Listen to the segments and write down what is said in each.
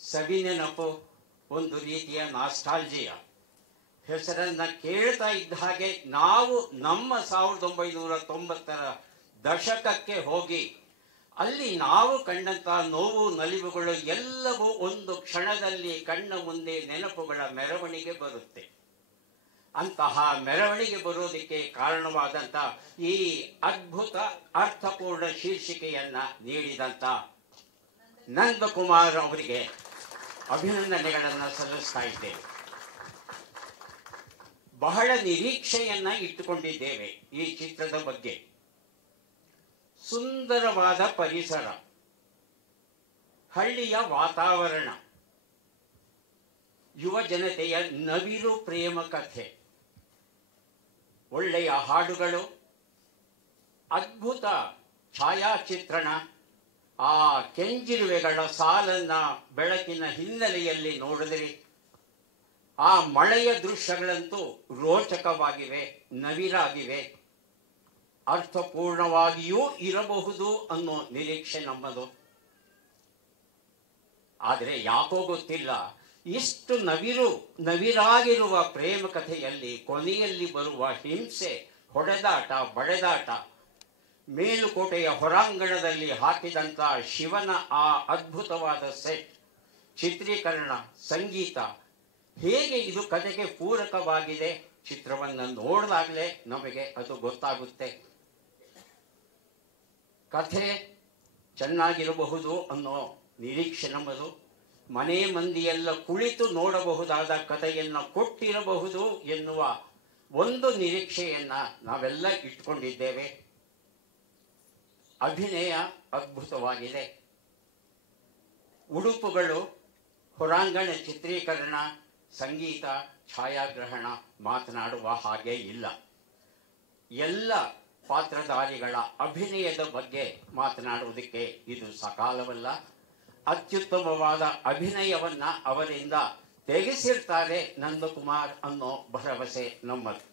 ಸವಿನೆನಪು, ಒಂದು ರೀತಿಯ ನಾಸ್ಟಾಲ್ಜಿಯ. ಹೆಸರನ್ನ ಕೇಳ್ತಾ ಇದ್ದ ಹಾಗೆ ನಾವು ನಮ್ಮ 1990ರ ದಶಕಕ್ಕೆ ಹೋಗಿ ಅಲ್ಲಿ ನಾವು ಕಂಡಂತ ನೋವು ನಲಿವುಗಳು ಎಲ್ಲವೂ ಒಂದು ಕ್ಷಣದಲ್ಲಿ ಕಣ್ಣ ಮುಂದೆ ನೆನಪುಗಳ ಮೆರವಣಿಗೆ ಬರುತ್ತೆ. ಅಂತಹ ಮೆರವಣಿಗೆ ಬರೋದಕ್ಕೆ ಕಾರಣವಾದಂತ ಈ ಅದ್ಭುತ ಅರ್ಥಪೂರ್ಣ ಶೀರ್ಷಿಕೆಯನ್ನ ನೀಡಿದಂತ ನಂದಕುಮಾರ್ ಅವರಿಗೆ ಅಭಿನಂದನೆಗಳನ್ನು ಸಲ್ಲಿಸ್ತಾ ಇದ್ದೇವೆ. ಬಹಳ ನಿರೀಕ್ಷೆಯನ್ನ ಇಟ್ಟುಕೊಂಡಿದ್ದೇವೆ ಈ ಚಿತ್ರದ ಬಗ್ಗೆ. ಸುಂದರವಾದ ಪರಿಸರ, ಹಳ್ಳಿಯ ವಾತಾವರಣ, ಯುವ ಜನತೆಯ ನವಿರು ಪ್ರೇಮ ಕಥೆ, ಒಳ್ಳೆಯ ಹಾಡುಗಳು, ಅದ್ಭುತ ಛಾಯಾಚಿತ್ರಣ, ಆ ಕೆಂಜಿರುವೆಗಳ ಸಾಲನ್ನ ಬೆಳಕಿನ ಹಿನ್ನೆಲೆಯಲ್ಲಿ ನೋಡಿದ್ರಿ. ಆ ಮಳೆಯ ದೃಶ್ಯಗಳಂತೂ ರೋಚಕವಾಗಿವೆ, ನವಿರಾಗಿವೆ, ಅರ್ಥಪೂರ್ಣವಾಗಿಯೂ ಇರಬಹುದು ಅನ್ನೋ ನಿರೀಕ್ಷೆ ನಮ್ಮದು. ಆದರೆ ಯಾಕೋ ಗೊತ್ತಿಲ್ಲ, ಇಷ್ಟು ನವಿರಾಗಿರುವ ಪ್ರೇಮ ಕಥೆಯಲ್ಲಿ ಕೊನೆಯಲ್ಲಿ ಬರುವ ಹಿಂಸೆ, ಹೊಡೆದಾಟ, ಬಡೆದಾಟ, ಮೇಲುಕೋಟೆಯ ಹೊರಾಂಗಣದಲ್ಲಿ ಹಾಕಿದಂತ ಶಿವನ ಆ ಅದ್ಭುತವಾದ ಸೆಟ್, ಚಿತ್ರೀಕರಣ, ಸಂಗೀತ, ಹೇಗೆ ಇದು ಕಥೆಗೆ ಪೂರಕವಾಗಿದೆ, ಚಿತ್ರವನ್ನು ನೋಡಿದಾಗಲೇ ನಮಗೆ ಅದು ಗೊತ್ತಾಗುತ್ತೆ. ಕಥೆ ಚೆನ್ನಾಗಿರಬಹುದು ಅನ್ನೋ ನಿರೀಕ್ಷೆ ನಮ್ಮದು. ಮನೆ ಮಂದಿಯೆಲ್ಲ ಕುಳಿತು ನೋಡಬಹುದಾದ ಕಥೆಯನ್ನು ಕೊಟ್ಟಿರಬಹುದು ಎನ್ನುವ ಒಂದು ನಿರೀಕ್ಷೆಯನ್ನ ನಾವೆಲ್ಲ ಇಟ್ಕೊಂಡಿದ್ದೇವೆ. ಅಭಿನಯ ಅದ್ಭುತವಾಗಿದೆ. ಉಡುಪುಗಳು, ಹೊರಾಂಗಣ ಚಿತ್ರೀಕರಣ, ಸಂಗೀತ, ಛಾಯಾಗ್ರಹಣ ಮಾತನಾಡುವ ಹಾಗೆ ಇಲ್ಲ. ಎಲ್ಲ ಪಾತ್ರಧಾರಿಗಳ ಅಭಿನಯದ ಬಗ್ಗೆ ಮಾತನಾಡುವುದಕ್ಕೆ ಇದು ಸಕಾಲವಲ್ಲ. ಅತ್ಯುತ್ತಮವಾದ ಅಭಿನಯವನ್ನ ಅವರಿಂದ ತೆಗೆಸಿರ್ತಾರೆ ನಂದಕುಮಾರ್ ಅನ್ನೋ ಭರವಸೆ ನಮ್ಮದು.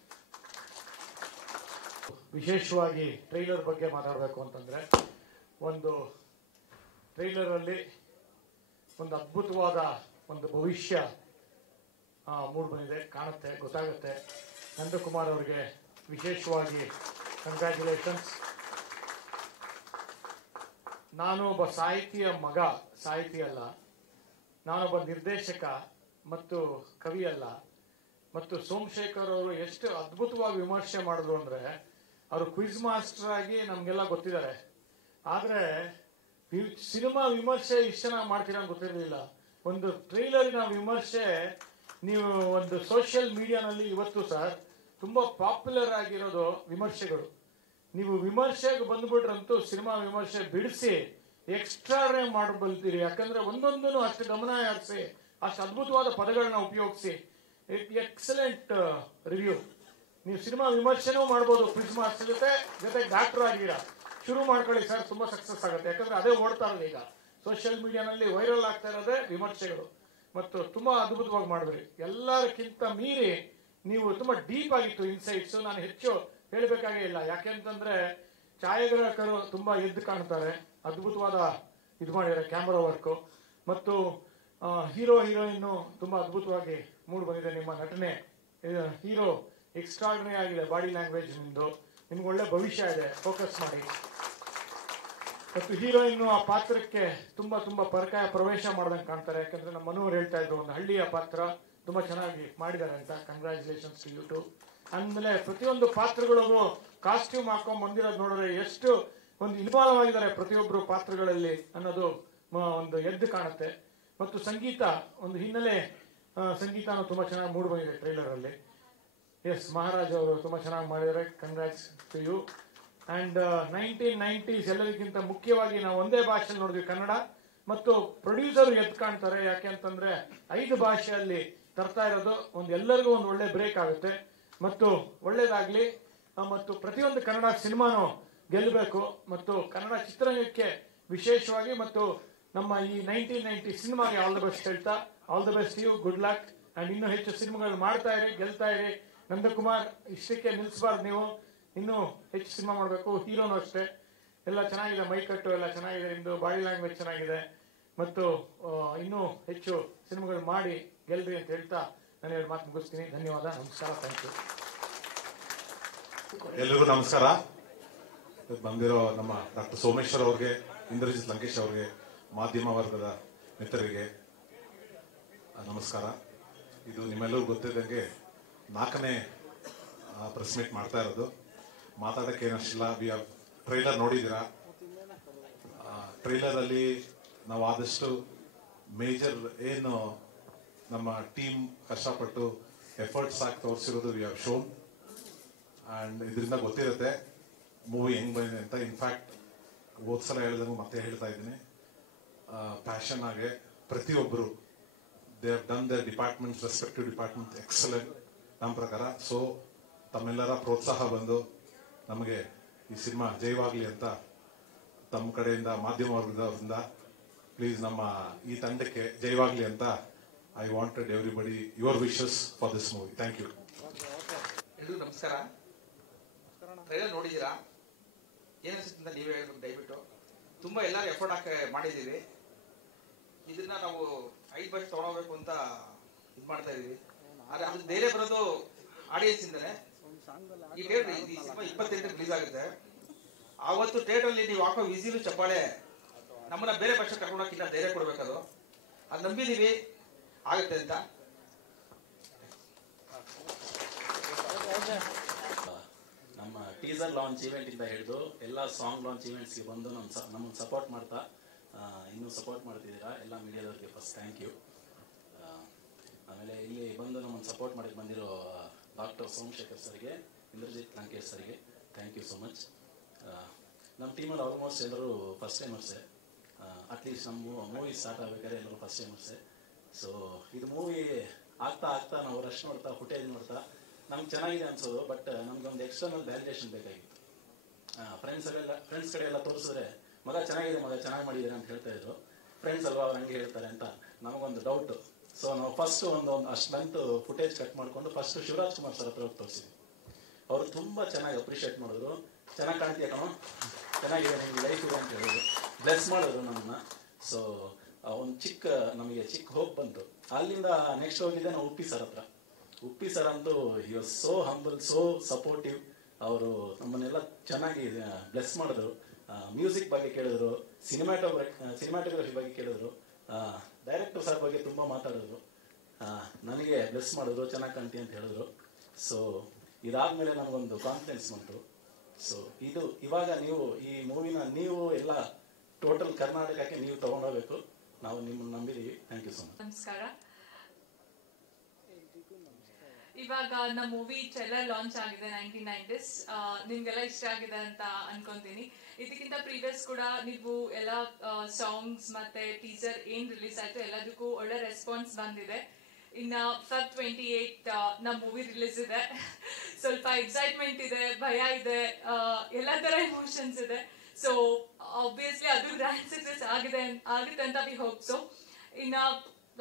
ವಿಶೇಷವಾಗಿ ಟ್ರೈಲರ್ ಬಗ್ಗೆ ಮಾತಾಡಬೇಕು ಅಂತಂದ್ರೆ, ಒಂದು ಟ್ರೈಲರ್ ಅಲ್ಲಿ ಒಂದು ಅದ್ಭುತವಾದ ಒಂದು ಭವಿಷ್ಯ ಮೂಡ್ ಬಂದಿದೆ, ಕಾಣುತ್ತೆ, ಗೊತ್ತಾಗುತ್ತೆ. ನಂದಕುಮಾರ್ ಅವರಿಗೆ ವಿಶೇಷವಾಗಿ ಕಂಗ್ರ್ಯಾಚುಲೇಷನ್ಸ್. ನಾನು ಒಬ್ಬ ಸಾಹಿತಿಯ ಮಗ, ಸಾಹಿತಿ ಅಲ್ಲ, ನಾನೊಬ್ಬ ನಿರ್ದೇಶಕ ಮತ್ತು ಕವಿ ಅಲ್ಲ. ಮತ್ತು ಸೋಮಶೇಖರ್ ಅವರು ಎಷ್ಟು ಅದ್ಭುತವಾಗಿ ವಿಮರ್ಶೆ ಮಾಡಿದ್ರು ಅಂದ್ರೆ, ಅವರು ಕ್ವಿಜ್ ಮಾಸ್ಟರ್ ಆಗಿ ನಮ್ಗೆಲ್ಲ ಗೊತ್ತಿದ್ದಾರೆ. ಆದ್ರೆ ಸಿನಿಮಾ ವಿಮರ್ಶೆ ಇಷ್ಟು ಚೆನ್ನಾಗಿ ಮಾಡ್ತೀರಾ ಅಂತ ಗೊತ್ತಿರಲಿಲ್ಲ. ಒಂದು ಟ್ರೈಲರಿನ ವಿಮರ್ಶೆ ನೀವು ಒಂದು ಸೋಷಿಯಲ್ ಮೀಡಿಯಾನಲ್ಲಿ ಇವತ್ತು ಸರ್ ತುಂಬಾ ಪಾಪ್ಯುಲರ್ ಆಗಿರೋದು ವಿಮರ್ಶೆಗಳು. ನೀವು ವಿಮರ್ಶೆಗೆ ಬಂದ್ಬಿಟ್ರಂತೂ ಸಿನಿಮಾ ವಿಮರ್ಶೆ ಬಿಡಿಸಿ ಎಕ್ಸ್ಟ್ರಾಡ್ರೇ ಮಾಡಬಲ್ತೀರಿ. ಯಾಕಂದ್ರೆ ಒಂದೊಂದನ್ನು ಅಷ್ಟು ಗಮನ ಹರಿಸಿ, ಅಷ್ಟು ಅದ್ಭುತವಾದ ಪದಗಳನ್ನ ಉಪಯೋಗಿಸಿ, ಎಕ್ಸಲೆಂಟ್ ರಿವ್ಯೂ. ನೀವು ಸಿನಿಮಾ ವಿಮರ್ಶೆನೂ ಮಾಡ್ಬೋದು ಕ್ವಿಜ್ ಮಾಸ್ಟರ್ ಜೊತೆ ಡಾಕ್ಟರ್ ಆಗಿರ ಶುರು ಮಾಡ್ಕೊಳ್ಳಿ ಸರ್, ತುಂಬಾ ಸಕ್ಸಸ್ ಆಗುತ್ತೆ. ಯಾಕಂದ್ರೆ ಅದೇ ಓಡ್ತಾ ಇರೋದು ಈಗ ಸೋಷಿಯಲ್ ಮೀಡಿಯಾನಲ್ಲಿ ವೈರಲ್ ಆಗ್ತಾ ಇರೋದೇ ವಿಮರ್ಶೆಗಳು. ಮತ್ತು ತುಂಬಾ ಅದ್ಭುತವಾಗಿ ಮಾಡಿದ್ರಿ. ಎಲ್ಲರಿಗಿಂತ ಮೀರಿ ನೀವು ತುಂಬಾ ಡೀಪ್ ಆಗಿತ್ತು ಇನ್ಸೈಟ್ಸ್. ನಾನು ಹೆಚ್ಚು ಹೇಳಬೇಕಾಗೇ ಇಲ್ಲ, ಯಾಕೆಂತಂದ್ರೆ ಛಾಯಾಗ್ರಾಹಕರು ತುಂಬಾ ಎದ್ದು ಕಾಣ್ತಾರೆ, ಅದ್ಭುತವಾದ ಇದು ಮಾಡಿದ್ದಾರೆ ಕ್ಯಾಮರಾ ವರ್ಕ್. ಮತ್ತು ಹೀರೋ ಹೀರೋಯಿನ್ ತುಂಬಾ ಅದ್ಭುತವಾಗಿ ಮೂಡ್ ಬಂದಿದೆ. ನಿಮ್ಮ ನಟನೆ, ಹೀರೋ ಎಕ್ಸ್ಟ್ರಾರ್ಡಿನರಿ ಆಗಿದೆ, ಬಾಡಿ ಲ್ಯಾಂಗ್ವೇಜ್ ನಿಮ್ದು, ನಿಮ್ಗೆ ಒಳ್ಳೆ ಭವಿಷ್ಯ ಇದೆ, ಫೋಕಸ್ ಮಾಡಿ. ಮತ್ತು ಹೀರೋಯಿನ್ ಆ ಪಾತ್ರಕ್ಕೆ ತುಂಬಾ ತುಂಬಾ ಪರಕಾಯ ಪ್ರವೇಶ ಮಾಡ್ದಂಗೆ ಕಾಣ್ತಾರೆ. ಯಾಕಂದ್ರೆ ನಮ್ಮ ಮನೋರು ಹೇಳ್ತಾ ಇದ್ರು ಒಂದು ಹಳ್ಳಿಯ ಪಾತ್ರ ತುಂಬಾ ಚೆನ್ನಾಗಿ ಮಾಡಿದ್ದಾರೆ ಅಂತ. Congratulations to you too. ಅಂದ್ಮೇಲೆ ಪ್ರತಿಯೊಂದು ಪಾತ್ರಗಳಿಗೂ ಕಾಸ್ಟ್ಯೂಮ್ ಹಾಕೊಂಡ್ ಬಂದಿರೋದು ನೋಡಿದ್ರೆ ಎಷ್ಟು ಒಂದು ಇನ್ವಾಲ್ವ್ ಆಗಿದ್ದಾರೆ ಪ್ರತಿಯೊಬ್ಬರು ಪಾತ್ರಗಳಲ್ಲಿ ಅನ್ನೋದು ಒಂದು ಎದ್ದು ಕಾಣುತ್ತೆ. ಮತ್ತು ಸಂಗೀತ, ಒಂದು ಹಿನ್ನೆಲೆ ಸಂಗೀತನೂ ತುಂಬಾ ಚೆನ್ನಾಗಿ ಮೂಡ್ ಬಂದಿದೆ ಟ್ರೈಲರ್ ಅಲ್ಲಿ. ಎಸ್, ಮಹಾರಾಜ್ ಅವರು ತುಂಬಾ ಚೆನ್ನಾಗಿ ಮಾಡಿದ್ದಾರೆ, congrats to you. And 1990s ಎಲ್ಲರಿಗಿಂತ ಮುಖ್ಯವಾಗಿ ನಾವು ಒಂದೇ ಭಾಷೆಯಲ್ಲಿ ನೋಡಿದ್ವಿ, ಕನ್ನಡ. ಮತ್ತು ಪ್ರೊಡ್ಯೂಸರ್ ಎದ್ದು ಕಾಣ್ತಾರೆ, ಯಾಕೆ ಅಂತಂದ್ರೆ 5 ಭಾಷೆಯಲ್ಲಿ ತರ್ತಾ ಇರೋದು ಒಂದು ಎಲ್ಲರಿಗೂ ಒಂದು ಒಳ್ಳೆ ಬ್ರೇಕ್ ಆಗುತ್ತೆ ಮತ್ತು ಒಳ್ಳೇದಾಗ್ಲಿ. ಮತ್ತು ಪ್ರತಿಯೊಂದು ಕನ್ನಡ ಸಿನಿಮಾನು ಗೆಲ್ಲಬೇಕು ಮತ್ತು ಕನ್ನಡ ಚಿತ್ರರಂಗಕ್ಕೆ ವಿಶೇಷವಾಗಿ ಮತ್ತು ನಮ್ಮ ಈ 1990 ಸಿನಿಮಾಗೆ ಆಲ್ ದ ಬೆಸ್ಟ್ ಹೇಳ್ತಾ, all the best you, good luck. And ಇನ್ನೂ ಹೆಚ್ಚು ಸಿನಿಮಾಗಳು ಮಾಡ್ತಾ ಇರಿ, ಗೆಲ್ತಾ ಇರಿ. ನಂದಕುಮಾರ್ ಇಷ್ಟಕ್ಕೆ ನಿಲ್ಲಿಸಬಾರ್ದು, ನೀವು ಇನ್ನೂ ಹೆಚ್ಚು ಸಿನಿಮಾ ಮಾಡಬೇಕು. ಹೀರೋನು ಅಷ್ಟೇ, ಎಲ್ಲ ಚೆನ್ನಾಗಿದೆ, ಮೈಕಟ್ಟು ಎಲ್ಲ ಚೆನ್ನಾಗಿದೆ, ನಿಮ್ದು ಬಾಡಿ ಲ್ಯಾಂಗ್ವೇಜ್ ಚೆನ್ನಾಗಿದೆ. ಮತ್ತು ಇನ್ನೂ ಹೆಚ್ಚು ಸಿನಿಮಾಗಳು ಮಾಡಿ ಗೆಲ್ರಿ ಅಂತ ಹೇಳ್ತಾ ನಾನು 2 ಮಾತು ಮುಗಿಸ್ತೀನಿ. ಧನ್ಯವಾದ, ನಮಸ್ಕಾರ, ಥ್ಯಾಂಕ್ ಯು. ಎಲ್ರಿಗೂ ನಮಸ್ಕಾರ. ಬಂದಿರೋ ನಮ್ಮ ಡಾಕ್ಟರ್ ಸೋಮೇಶ್ವರ್ ಅವ್ರಿಗೆ, ಇಂದ್ರಜಿತ್ ಲಂಕೇಶ್ ಅವ್ರಿಗೆ, ಮಾಧ್ಯಮ ವರ್ಗದ ಮಿತ್ರರಿಗೆ ನಮಸ್ಕಾರ. ಇದು ನಿಮ್ಮೆಲ್ಲರಿಗೂ ಗೊತ್ತಿದ್ದಂಗೆ 4ನೇ ಪ್ರೆಸ್ ಮೀಟ್ ಮಾಡ್ತಾ ಇರೋದು. ಮಾತಾಡಕ್ಕೆ ಏನಷ್ಟಿಲ್ಲ. ಟ್ರೈಲರ್ ನೋಡಿದ್ದೀರಾ. ಟ್ರೈಲರ್ ಅಲ್ಲಿ ನಾವು ಆದಷ್ಟು ಮೇಜರ್ ಏನು ನಮ್ಮ ಟೀಮ್ ಕಷ್ಟಪಟ್ಟು ಎಫರ್ಟ್ಸ್ ಆಗಿ ತೋರಿಸಿರೋದು ವಿ ಹ್ಯಾವ್ ಶೋನ್. ಅಂಡ್ ಇದರಿಂದ ಗೊತ್ತಿರುತ್ತೆ ಮೂವಿ ಹೆಂಗ್ ಬಂದಿದೆ ಅಂತ. ಇನ್ಫ್ಯಾಕ್ಟ್ ಹೋದ್ಸಲ ಹೇಳಿದಂಗೆ ಮತ್ತೆ ಹೇಳ್ತಾ ಇದ್ದೀನಿ, ಪ್ಯಾಷನ್ ಆಗಿ ಪ್ರತಿಯೊಬ್ಬರು they have done their departments, respective department excellent ನಮ್ಮ ಪ್ರಕಾರ. ಸೊ ತಮ್ಮೆಲ್ಲರ ಪ್ರೋತ್ಸಾಹ ಬಂದು ನಮಗೆ ಈ ಸಿನಿಮಾ ಜಯವಾಗಲಿ ಅಂತ ತಮ್ಮ ಕಡೆಯಿಂದ, ಮಾಧ್ಯಮ ವರ್ಗದವರಿಂದ ಪ್ಲೀಸ್ ನಮ್ಮ ಈ ತಂಡಕ್ಕೆ ಜಯವಾಗಲಿ ಅಂತ I wanted everybody your wishes for this movie. Thank you. ಎಲ್ರಿಗೂ ನಮಸ್ಕಾರ. ಟ್ರೈಲರ್ ನೋಡಿದ್ದೀರಾ? ಏನಿಸುತ್ತೆ ನೀವೇ ಹೇಳ್ಬೇಕು ದಯವಿಟ್ಟು. ತುಂಬ ಎಲ್ಲರೂ ಎಫರ್ಟ್ ಹಾಕಿ ಮಾಡಿದ್ದೀವಿ. ಇದನ್ನ ನಾವು 5 ವರ್ಷ ತೊಗೊಳಬೇಕು ಅಂತ ಇದು ಮಾಡ್ತಾ ಇದೀವಿ. ಆದರೆ ಅದು ಬೇರೆ ಬರೋದು ಆಡಿಯನ್ಸ್ ಇಂದನೇ. ಈ ಥಿಯೇಟರ್ ಈ ಸಿನಿಮಾ 28ಕ್ಕೆ ರಿಲೀಸ್ ಆಗುತ್ತೆ. ಆವತ್ತು ಥಿಯೇಟರಲ್ಲಿ ನೀವು ಹಾಕೋ ವಿಸಿಲು ಚಪ್ಪಾಳೆ ನಮ್ಮನ್ನ ಬೇರೆ ಪಕ್ಷ ಕರ್ಕೊಂಡೋಗಿಲ್ಲ, ಧೈರ್ಯ ಕೊಡ್ಬೇಕದು. ಅದು ನಂಬಿದೀವಿ ಆಗುತ್ತೆ ಅಂತ. ನಮ್ಮ ಟೀಸರ್ ಲಾಂಚ್ ಇವೆಂಟ್ ಇಂದ ಹಿಡಿದು ಎಲ್ಲ ಸಾಂಗ್ ಲಾಂಚ್ ಇವೆಂಟ್ಸ್ಗೆ ಬಂದು ನಮ್ಮನ್ನು ಸಪೋರ್ಟ್ ಮಾಡ್ತಾ ಇನ್ನೂ ಸಪೋರ್ಟ್ ಮಾಡ್ತಿದ್ದೀರಾ ಎಲ್ಲ ಮೀಡಿಯಾದವ್ರಿಗೆ ಫಸ್ಟ್ ಥ್ಯಾಂಕ್ ಯು. ಆಮೇಲೆ ಇಲ್ಲಿ ಬಂದು ನಮ್ಮನ್ನು ಸಪೋರ್ಟ್ ಮಾಡಿ ಬಂದಿರೋ ಡಾಕ್ಟರ್ ಸೋಮಶೇಖರ್ ಸರ್ಗೆ, ಇಂದ್ರಜಿತ್ ಲಂಕೇಶ್ ಸರ್ಗೆ ಥ್ಯಾಂಕ್ ಯು ಸೋ ಮಚ್. ನಮ್ಮ ಟೀಮಲ್ಲಿ ಆಲ್ಮೋಸ್ಟ್ ಎಲ್ಲರೂ ಫಸ್ಟ್ ಟೈಮರ್ಸೆ. ಅಟ್ಲೀಸ್ಟ್ ನಮ್ಮ ಮೂವಿ ಸ್ಟಾರ್ಟ್ ಆಗಬೇಕಾದ್ರೆ ಎಲ್ಲರೂ ಫಸ್ಟ್ ಟೈಮರ್ಸೆ. ಸೊ ಇದು ಮೂವಿ ಆಗ್ತಾ ನಾವು ರಶ್ ನೋಡ್ತಾ ಫುಟೇಜ್ ನೋಡ್ತಾ ನಮ್ಗೆ ಚೆನ್ನಾಗಿದೆ ಅನ್ಸೋದು. ಬಟ್ ನಮ್ಗೊಂದು ಎಕ್ಸ್ಟರ್ನಲ್ ವ್ಯಾಲಿಡೇಷನ್ ಬೇಕಾಗಿತ್ತು. ಫ್ರೆಂಡ್ಸ್ ಕಡೆ ಎಲ್ಲ ತೋರಿಸಿದ್ರೆ ಮಗ ಚೆನ್ನಾಗಿದೆ, ಮಗ ಚೆನ್ನಾಗಿ ಮಾಡಿದ್ದಾರೆ ಅಂತ ಹೇಳ್ತಾ ಇದ್ರು. ಫ್ರೆಂಡ್ಸ್ ಅಲ್ವಾ ಅವ್ರು ಹಂಗೆ ಹೇಳ್ತಾರೆ ಅಂತ ನಮಗೊಂದು ಡೌಟ್. ಸೊ ನಾವು ಫಸ್ಟ್ ಒಂದು ಅಷ್ಟು ಲೆಂತ್ ಫುಟೇಜ್ ಕಟ್ ಮಾಡಿಕೊಂಡು ಫಸ್ಟ್ ಶಿವರಾಜ್ ಕುಮಾರ್ ಸರ್ ಹತ್ರ ಹೋಗಿ ತೋರಿಸಿದ್ವಿ. ಅವರು ತುಂಬ ಚೆನ್ನಾಗಿ ಅಪ್ರಿಷಿಯೇಟ್ ಮಾಡಿದ್ರು. ಚೆನ್ನಾಗಿ ಕಾಣ್ತೀಯ ಕಣೋ, ಚೆನ್ನಾಗಿದೆ, ನಿಮ್ಗೆ ಲೈಫ್ ಇದೆ ಅಂತ ಹೇಳಿದ್ರು, ಬ್ಲೆಸ್ ಮಾಡಿದ್ರು ನಮ್ಮನ್ನ. ಸೊ ನಮಗೆ ಚಿಕ್ಕ ಹೋಪ್ ಬಂತು. ಅಲ್ಲಿಂದ ನೆಕ್ಸ್ಟ್ ಹೋಗಿದ್ದೆ ನಾವು ಉಪ್ಪಿ ಸರ್ ಹತ್ರ. ಉಪ್ಪಿ ಸರ್ ಅಂತೂ you are so humble, so supportive. ಅವರು ನಮ್ಮನ್ನೆಲ್ಲ ಚೆನ್ನಾಗಿ ಬ್ಲೆಸ್ ಮಾಡಿದ್ರು. ಮ್ಯೂಸಿಕ್ ಬಗ್ಗೆ ಕೇಳಿದ್ರು, ಸಿನಿಮಾಟೋಗ್ರಫಿ ಬಗ್ಗೆ ಕೇಳಿದ್ರು, ಡೈರೆಕ್ಟರ್ ಸರ್ ಬಗ್ಗೆ ತುಂಬ ಮಾತಾಡಿದ್ರು, ನನಗೆ ಬ್ಲೆಸ್ ಮಾಡಿದ್ರು, ಚೆನ್ನಾಗಿ ಕಾಣ್ತಿ ಅಂತ ಹೇಳಿದ್ರು. ಸೊ ಇದಾದ್ಮೇಲೆ ನನಗೊಂದು ಕಾನ್ಫಿಡೆನ್ಸ್ ಬಂತು. ಸೊ ಇವಾಗ ನೀವು ಈ ಮೂವಿನ ನೀವು ಎಲ್ಲ ಟೋಟಲ್ ಕರ್ನಾಟಕಕ್ಕೆ ನೀವು ತಗೊಂಡೋಗ್ಬೇಕು. ನಾವು ನಿಮ್ಮನ್ನು ನಂಬಿದೀವಿ. Thank you so much. ನಮಸ್ಕಾರ. ಇವಾಗ ನಮ್ಮ ಮೂವಿ ಟ್ರೈಲರ್ ಲಾಂಚ್ ಆಗಿದೆ 1990s. ನಿಮ್ಗೆಲ್ಲ ಇಷ್ಟ ಆಗಿದೆ ಅಂತ ಅನ್ಕೊಂತೀನಿ. ಇದಕ್ಕಿಂತ ಪ್ರೀವಿಯಸ್ ಕೂಡ ನೀವು ಎಲ್ಲ ಸಾಂಗ್ಸ್ ಮತ್ತೆ ಟೀಸರ್ ಏನ್ ರಿಲೀಸ್ ಆಯ್ತು ಎಲ್ಲದಕ್ಕೂ ಒಳ್ಳೆ ರೆಸ್ಪಾನ್ಸ್ ಬಂದಿದೆ. ಇನ್ನ Feb 28 ನಮ್ಮ ಮೂವಿ ರಿಲೀಸ್ ಇದೆ. ಸ್ವಲ್ಪ ಎಕ್ಸೈಟ್ಮೆಂಟ್ ಇದೆ, ಭಯ ಇದೆ, ಎಲ್ಲ ತರ ಎಮೋಷನ್ಸ್ ಇದೆ. ಸೊ ಆಬ್ವಿಯಸ್ಲಿ ಅದು ಗ್ರ್ಯಾಂಡ್ ಸಕ್ಸಸ್ ಆಗುತ್ತೆ ಅಂತ ವಿ ಹೋಪ್ ಸೊ. ಇನ್ನ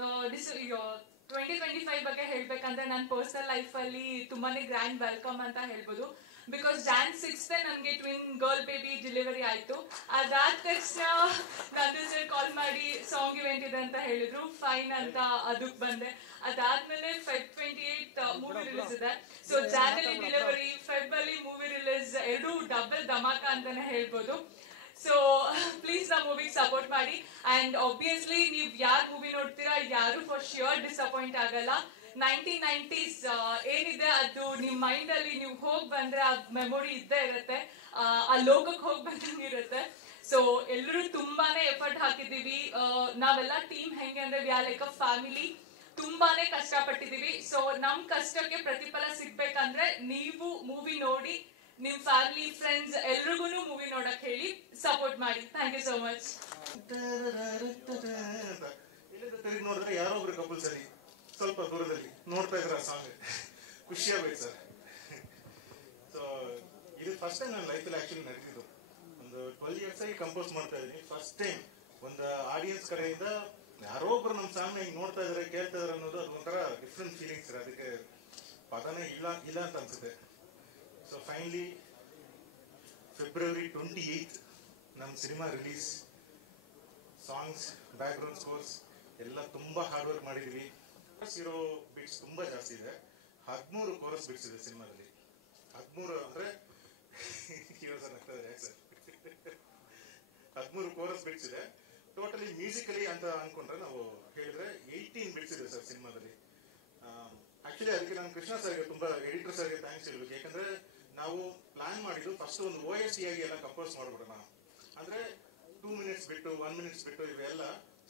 2025 ಬಗ್ಗೆ ಹೇಳ್ಬೇಕಂದ್ರೆ ನನ್ನ ಪರ್ಸನಲ್ ಲೈಫ್ ಅಲ್ಲಿ ತುಂಬಾನೇ ಗ್ರ್ಯಾಂಡ್ ವೆಲ್ಕಮ್ ಅಂತ ಹೇಳ್ಬೋದು. ಬಿಕಾಸ್ Jan 6th ನನ್ಗೆ ಟ್ವಿನ್ ಗರ್ಲ್ ಬೇಬಿ ಡೆಲಿವರಿ ಆಯ್ತು. ಅದಾದ ತಕ್ಷಣ ನಂದು ಸರ್ ಕಾಲ್ ಮಾಡಿ ಸಾಂಗ್ ಇವೆಂಟ್ ಇದೆ ಅಂತ ಹೇಳಿದ್ರು, ಫೈನ್ ಅಂತ ಅದಕ್ಕೆ ಬಂದೆ. ಅದಾದ್ಮೇಲೆ Feb 28 ಮೂವಿ ರಿಲೀಸ್ ಇದೆ. ಸೊ Jan ಅಲ್ಲಿ ಡೆಲಿವರಿ, Feb ಅಲ್ಲಿ ಮೂವಿ ರಿಲೀಸ್, ಎರಡು ಡಬಲ್ ಧಮಾಕ ಅಂತಾನೆ ಹೇಳ್ಬೋದು. ಸೊ ಪ್ಲೀಸ್ ನಮ್ಮ ಮೂವಿಗೆ ಸಪೋರ್ಟ್ ಮಾಡಿ. ಅಂಡ್ ಆಬ್ವಿಯಸ್ಲಿ ನೀವು ಯಾರು ಮೂವಿ ನೋಡ್ತೀರಾ ಯಾರು ಫಾರ್ ಶ್ಯೂರ್ ಡಿಸಪಾಯಿಂಟ್ ಆಗಲ್ಲ. 1990s ಏನಿದೆ ಅದು ನಿಮ್ ಮೈಂಡ್ ಅಲ್ಲಿ ನೀವು ಹೋಗಿ ಬಂದ್ರೆ ಆ ಮೆಮೊರಿ ಇದ್ದೇ ಇರುತ್ತೆ, ಆ ಲೋಕಕ್ಕೆ ಹೋಗಿ ಬಂದಂಗೆ ಇರುತ್ತೆ. ಸೊ ಎಲ್ಲರೂ ತುಂಬಾನೇ ಎಫರ್ಟ್ ಹಾಕಿದೀವಿ. ನಾವೆಲ್ಲ ಟೀಮ್ ಹೆಂಗೆ ಅಂದ್ರೆ we are like a family. ತುಂಬಾನೇ ಕಷ್ಟಪಟ್ಟಿದೀವಿ. ಸೊ ನಮ್ ಕಷ್ಟಕ್ಕೆ ಪ್ರತಿಫಲ ಸಿಗ್ಬೇಕಂದ್ರೆ ನೀವು ಮೂವಿ ನೋಡಿ ನಿಮ್ ಫ್ಯಾಮಿಲಿ ಫ್ರೆಂಡ್ಸ್ ಎಲ್ರಿಗೂ ಮೂವಿ ನೋಡಕ್ ಹೇಳಿ ಸಪೋರ್ಟ್ ಮಾಡಿ. Thank you so much. ತಿರುಗಿ ನೋಡಿದ್ರೆ ಯಾರೋ ಒಬ್ರು ಕಪಲ್ ಸರಿ ಸ್ವಲ್ಪ ದೂರದಲ್ಲಿ ನೋಡ್ತಾ ಇದ್ರ ಸಾಂಗ್ ಖುಷಿ ಆಗ್ಬೇಕು ಸರ್. ಸೊ ಇದು ಫಸ್ಟ್ ಟೈಮ್ ನನ್ನ ಲೈಫಲ್ಲಿ ಆಕ್ಚುಲಿ ನಡೆದಿದ್ದು. ಒಂದು 12 years ಆಗಿ ಕಂಪೋಸ್ ಮಾಡ್ತಾ ಇದ್ದೀನಿ. ಫಸ್ಟ್ ಟೈಮ್ ಒಂದು ಆಡಿಯನ್ಸ್ ಕಡೆಯಿಂದ ಯಾರೋ ಒಬ್ರು ನಮ್ಮ ಸಾಂಗ್ ಹಿಂಗ್ ನೋಡ್ತಾ ಇದಾರೆ, ಕೇಳ್ತಾ ಇದಾರೆ ಅನ್ನೋದು ಅದು ಒಂಥರ ಡಿಫ್ರೆಂಟ್ ಫೀಲಿಂಗ್ಸ್ ಸರ್. ಅದಕ್ಕೆ ಪದನೇ ಇಲ್ಲ ಅಂತ ಅನ್ಸುತ್ತೆ. ಸೊ ಫೈನಲಿ February 28 ನಮ್ಮ cinema release. Songs, background scores ಎಲ್ಲ ತುಂಬಾ ಹಾರ್ಡ್ ವರ್ಕ್ ಮಾಡಿದೀವಿ. ಇರೋ ಬಿಟ್ಸ್ ತುಂಬಾ ಜಾಸ್ತಿ ಇದೆ. 13 ಕೋರಸ್ ಬಿಟ್ಸ್ ಇದೆ ಸಿನಿಮಾದಲ್ಲಿ. 13 ಅಂದ್ರೆ 13 ಕೋರಸ್ ಬಿಟ್ಸ್ ಇದೆ. ಟೋಟಲಿ ಮ್ಯೂಸಿಕಲಿ ಅಂತ ಅನ್ಕೊಂಡ್ರೆ ನಾವು ಹೇಳಿದ್ರೆ 18 ಬಿಟ್ಸ್ ಇದೆ ಸರ್ ಸಿನಿಮಾದಲ್ಲಿ. ಆಕ್ಚುಲಿ ಅದಕ್ಕೆ ನಾನು ಕೃಷ್ಣ ಸರ್ಗೆ ತುಂಬಾ ಎಡಿಟರ್ ಸರ್ಗೆ ಥ್ಯಾಂಕ್ಸ್ ಹೇಳ್ಬೇಕು. ಯಾಕಂದ್ರೆ ನಾವು ಪ್ಲಾನ್ ಮಾಡಿದ್ದು ಫಸ್ಟ್ ಒಂದು OST ಆಗಿ ಎಲ್ಲ ಕಂಪೋಸ್ ಮಾಡ್ಬಿಡೋಣ. ಅಂದ್ರೆ 2 ಮಿನಿಟ್ಸ್ ಬಿಟ್ಟು 1 ಮಿನಿಟ್ಸ್ ಬಿಟ್ಟು ಇವೆಲ್ಲ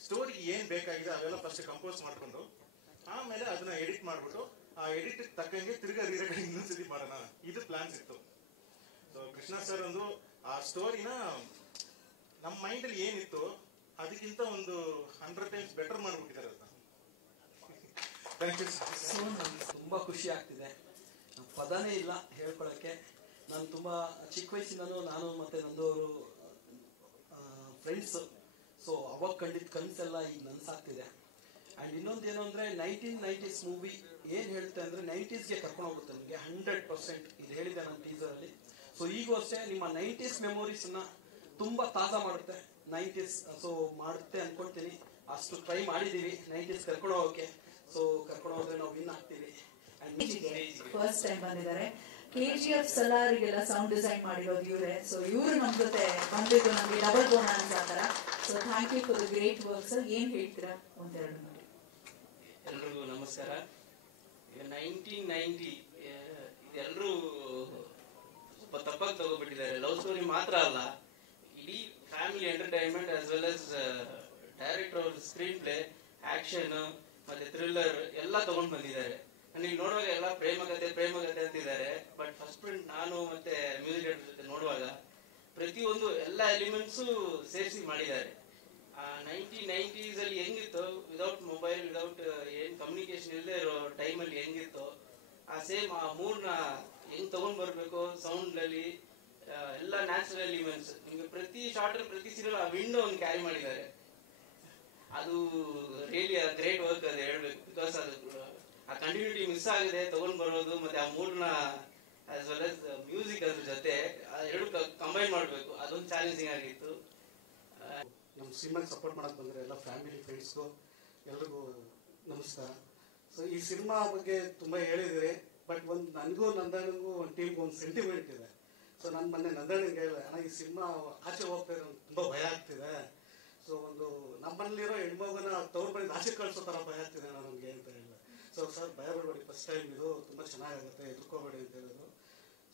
ಸ್ಟೋರಿ ಏನ್ ಬೇಕಾಗಿದೆ ಅವೆಲ್ಲ ಫಸ್ಟ್ ಕಂಪೋಸ್ ಮಾಡ್ಕೊಂಡು ಆಮೇಲೆ ಅದನ್ನ ಎಡಿಟ್ ಮಾಡ್ಬಿಟ್ಟು ಆ ಎಡಿಟ್ ತಕ್ಕಂಗೆ ತಿರ್ಗಾ ರೀರೆಕಾರ್ಡಿಂಗ್ ಇನ್ನೊಂದ್ಸತಿ ಮಾಡೋಣ, ಇದು ಪ್ಲಾನ್ಸ್ ಇತ್ತು. ಸೊ ಕೃಷ್ಣ ಸರ್ ಒಂದು ಆ ಸ್ಟೋರಿನ ನಮ್ಮ ಮೈಂಡ್ ಅಲ್ಲಿ ಏನಿತ್ತು ಅದಕ್ಕಿಂತ ಒಂದು 100 ಟೈಮ್ಸ್ ಬೆಟರ್ ಮಾಡ್ಬಿಟ್ಟಿದ್ದಾರೆ ಅಂತ. ತುಂಬಾ ಖುಷಿ ಆಗ್ತಿದೆ. ಪದನೇ ಇಲ್ಲ ಹೇಳ್ಕೊಳಕ್ಕೆ. ನಾನು ತುಂಬಾ ಚಿಕ್ಕ ವಯಸ್ಸಿನಲ್ಲೂ ನಾನು ಮತ್ತೆ ನಂದವರು ಫ್ರೆಂಡ್ಸ್. ಸೊ ಅವಾಗ ಕಂಡಿದ್ದ ಕನಸೆಲ್ಲ ಈಗ ನನಸಾಗ್ತಿದೆ. ಅಂಡ್ ಇನ್ನೊಂದೇನು ಅಂದ್ರೆ 1990s ಮೂವಿ ಏನ್ ಹೇಳುತ್ತೆ ಅಂದ್ರೆ 90sಗೆ ಕರ್ಕೊಂಡು ಹೋಗುತ್ತೆ ನಿಮಗೆ 100%. ಇದು ಹೇಳಿದೆ ನಾನು ಟೀಸರ್ ಅಲ್ಲಿ. ಸೊ ಈಗೂ ಅಷ್ಟೇ ನಿಮ್ಮ 90s ಮೆಮೊರೀಸ್ ನ ತುಂಬಾ ತಾಜಾ ಮಾಡುತ್ತೆ 90s. ಸೊ ಮಾಡುತ್ತೆ ಅನ್ಕೊಳ್ತೀನಿ. ಅಷ್ಟು ಟ್ರೈ ಮಾಡಿದೀವಿ 90s ಕರ್ಕೊಂಡು ಹೋಗೋಕೆ. ಸೊ ಕರ್ಕೊಂಡು ಹೋದ್ರೆ ನಾವು ವಿನ್ ಆಗ್ತೀವಿ. ಫಸ್ಟ್ ಟೈಮ್ ಬಂದಿದ್ದಾರೆ. KGF ಸಲಾರಿಗೆಲ್ಲ ಸೌಂಡ್ ಡಿಸೈನ್ ಮಾಡಿರೋದು ಇವರೇ. ಸೊ ಇವರು ನಮ್ಮ ಜೊತೆ ಬಂದಿದ್ದು ನಮಗೆ ಡಬಲ್ ಬೋನಸ್ ಆ ಥರ. So thank you for the great work sir. ಏನ್ ಹೇಳ್ತೀರಾ ಒಂದೆರಡು ನೋಡಿ. ಎಲ್ರಿಗೂ ನಮಸ್ಕಾರ. ಈಗ 1990 ಇದೆಲ್ಲರೂ ಸ್ವಲ್ಪ ತಪ್ಪಾಗಿ ತಗೋಬಿಟ್ಟಿದ್ದಾರೆ. ಲವ್ ಸ್ಟೋರಿ ಮಾತ್ರ ಅಲ್ಲ, ಇಡೀ family entertainment as well as director ಅವ್ರ ಸ್ಕ್ರೀನ್ ಪ್ಲೇ, ಆಕ್ಷನ್ ಮತ್ತೆ ಥ್ರಿಲ್ಲರ್ ಎಲ್ಲ ತಗೊಂಡ್ ಬಂದಿದ್ದಾರೆ. ನನಗೆ ನೋಡುವಾಗ ಎಲ್ಲ ಪ್ರೇಮಕತೆ ಅಂತಿದ್ದಾರೆ. ಬಟ್ ಫಸ್ಟ್ ಪ್ರಿಂಟ್ ನಾನು ಮತ್ತೆ ಮ್ಯೂಸಿಕ್ ಡೈರೆಕ್ಟರ್ ಜೊತೆ ನೋಡುವಾಗ ಪ್ರತಿಯೊಂದು ಎಲ್ಲ ಎಲಿಮೆಂಟ್ಸು ಸೇರಿಸಿ ಮಾಡಿದ್ದಾರೆ. 1990s ಅಲ್ಲಿ ಹೆಂಗಿತ್ತು, ವಿದೌಟ್ ಮೊಬೈಲ್, ವಿದೌಟ್ ಏನ್ ಕಮ್ಯುನಿಕೇಶನ್ ಇಲ್ಲದೆ ಇರೋ ಟೈಮಲ್ಲಿ ಹೆಂಗಿತ್ತು ಆ ಸೇಮ್ ಆ ಮೂಡ್ನ ಹೆಂಗ್ ತಗೊಂಡ್ ಬರ್ಬೇಕು. ಸೌಂಡ್ ಅಲ್ಲಿ ಎಲ್ಲ ನ್ಯಾಚುರಲ್ ಎಲಿಮೆಂಟ್ಸ್ ನಿಮ್ಗೆ ಪ್ರತಿ ಶಾರ್ಟ್ ಪ್ರತಿ ಸೀರಿಯಲ್ ಆ ವಿಂಡೋ ಒಂದು ಕ್ಯಾರಿ ಮಾಡಿದ್ದಾರೆ. ಅದು ರಿಯಲಿ ಗ್ರೇಟ್ ವರ್ಕ್ ಅದು ಹೇಳ್ಬೇಕು. ಬಿಕಾಸ್ ಅದು ಆ ಕಂಟಿನ್ಯೂಟಿ ಮಿಸ್ ಆಗಿದೆ ತಗೊಂಡ್ ಬರೋದು ಮತ್ತೆ ಆ ಮೂಡ್ನ ಆಸ್ ವೆಲ್ ಆಸ್ ಮ್ಯೂಸಿಕ್ ಅದ್ರ ಜೊತೆ ಎರಡು ಕಂಬೈನ್ ಮಾಡಬೇಕು. ಅದೊಂದು ಚಾಲೆಂಜಿಂಗ್ ಆಗಿತ್ತು. ನಮ್ಮ ಸಿನಿಮಾಗೆ ಸಪೋರ್ಟ್ ಮಾಡಕ್ ಬಂದ್ರೆ ಎಲ್ಲ ಫ್ಯಾಮಿಲಿ ಫ್ರೆಂಡ್ಸ್ಗೂ ಎಲ್ರಿಗೂ ನಮಸ್ಕಾರ. ಸೊ ಈ ಸಿನಿಮಾ ಬಗ್ಗೆ ತುಂಬಾ ಹೇಳಿದಿರಿ. ಬಟ್ ಒಂದು ನನಗೂ ನಂದಣ್ಣಗೂ ಒಂದು ಟೀಮ್ಗೆ ಒಂದು ಸೆಂಟಿಮೆಂಟ್ ಇದೆ. ಸೊ ನಾನು ಮೊನ್ನೆ ನಂದಣ್ಣಗೆ ಹೇಳಿದೆ, ಅಣ್ಣ ಈ ಸಿನಿಮಾ ಆಚೆ ಹೋಗ್ತಾ ಇರೋ ತುಂಬಾ ಭಯ ಆಗ್ತಿದೆ. ಸೊ ಒಂದು ನಮ್ಮಲ್ಲಿರೋ ಹೆಣ್ಮಗುನ ತವ್ರ ಬಂದು ಆಚೆ ಕಳ್ಸೋ ತರ ಭಯ ಆಗ್ತಿದೆ ನಮಗೆ ಅಂತ ಹೇಳಿದೆ. ಸೊ ಸರ್ ಭಯ ಪಡಬೇಡಿ, ಫಸ್ಟ್ ಟೈಮ್ ಇದು ತುಂಬಾ ಚೆನ್ನಾಗುತ್ತೆ, ಎದುರ್ಕೋಬೇಡಿ ಅಂತ ಹೇಳಿದ್ರು.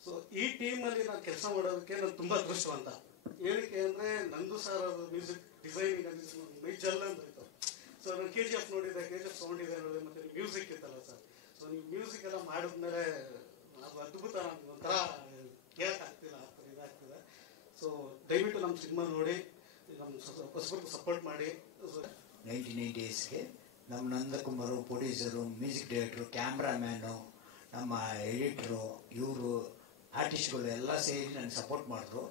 ಸೊ ಈ ಟೀಮ್ ಅಲ್ಲಿ ನಾನು ಕೆಲಸ ಮಾಡೋದಕ್ಕೆ ನಾನು ತುಂಬಾ ಅದೃಷ್ಟವಂತ. ಏನಕ್ಕೆ ಅಂದ್ರೆ ನಂದು ಸರ್ ಅದು ಮ್ಯೂಸಿಕ್ ಡಿಸೈನಿಂಗ್ ಮೈ ಜಲ್ ಅಂತ ಇತ್ತು. ಸೊ ನಾನು KGF ನೋಡಿದೆ, KGF ಸೌಂಡ್ ಇದೆ ನೋಡಿದೆ, ಮತ್ತೆ ಮ್ಯೂಸಿಕ್ ಇತ್ತಲ್ಲ ಸರ್. ಸೊ ನೀವು ಮ್ಯೂಸಿಕ್ ಎಲ್ಲ ಮಾಡಿದ್ಮೇಲೆ ಅದು ಅದ್ಭುತ, ನಮ್ಗೆ ಒಂಥರ ಕೇಳಕ್ ಆಗ್ತಿಲ್ಲ, ಆ ಥರ ಇದಾಗ್ತಿದೆ. ಸೊ ದಯವಿಟ್ಟು ನಮ್ಮ ಸಿನಿಮಾ ನೋಡಿ ನಮ್ಮ ಹೊಸಬರ್ಗೂ ಸಪೋರ್ಟ್ ಮಾಡಿ. 1990sಗೆ ನಮ್ಮ ನಂದಕುಮಾರು ಪ್ರೊಡ್ಯೂಸರು, ಮ್ಯೂಸಿಕ್ ಡೈರೆಕ್ಟ್ರು, ಕ್ಯಾಮ್ರಾಮ್ಯಾನು, ನಮ್ಮ ಎಡಿಟ್ರು, ಇವರು ಆರ್ಟಿಸ್ಟ್ಗಳು ಎಲ್ಲ ಸೇರಿ ನನಗೆ ಸಪೋರ್ಟ್ ಮಾಡಿದ್ರು.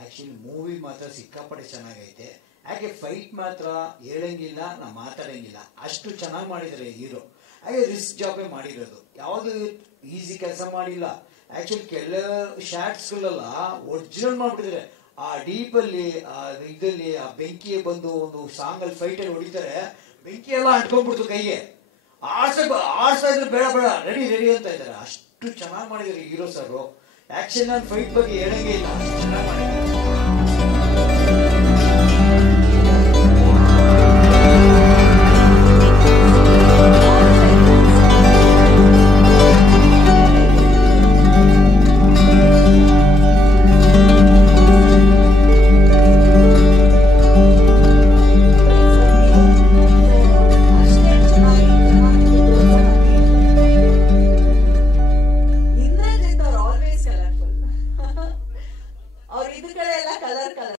ಆ್ಯಕ್ಚುಲಿ ಮೂವಿ ಮಾತ್ರ ಸಿಕ್ಕಾಪಟ್ಟೆ ಚೆನ್ನಾಗೈತೆ. ಹಾಗೆ ಫೈಟ್ ಮಾತ್ರ ಹೇಳಂಗಿಲ್ಲ, ನಾ ಮಾತಾಡಂಗಿಲ್ಲ, ಅಷ್ಟು ಚೆನ್ನಾಗಿ ಮಾಡಿದ್ದಾರೆ ಹೀರೋ. ಹಾಗೆ ರಿಸ್ಕ್ ಜಾಬೇ ಮಾಡಿರೋದು, ಯಾವುದು ಈಸಿ ಕೆಲಸ ಮಾಡಿಲ್ಲ. ಆ್ಯಕ್ಚುಲಿ ಕೆಲವು ಶಾರ್ಟ್ಸ್ಗಳೆಲ್ಲ ಒರಿಜಿನಲ್ ಮಾಡಿಬಿಟ್ಟಿದ್ದಾರೆ. ಆ ಡೀಪಲ್ಲಿ ಆ ಇದರಲ್ಲಿ ಆ ಬೆಂಕಿ ಬಂದು ಒಂದು ಸಾಂಗಲ್ಲಿ ಫೈಟಲ್ಲಿ ಹೊಡಿತಾರೆ, ಬೆಂಕಿ ಎಲ್ಲ ಅಂಟ್ಕೊಂಡ್ಬಿಡ್ತು ಕೈಗೆ. ಆಡ್ಸಾ ಇದ್ರೆ ಬೇಡ ರೆಡಿ ಅಂತ ಇದ್ದಾರೆ. ಅಷ್ಟು ಚೆನ್ನಾಗಿ ಮಾಡಿದ್ದಾರೆ ಹೀರೋ ಸರ್. ಆಕ್ಷನ್ ಫೈಟ್ ಬಗ್ಗೆ ಹೇಳಂಗೇ ಇಲ್ಲ, ಚೆನ್ನಾಗಿ ಮಾಡಿದ್ದಾರೆ.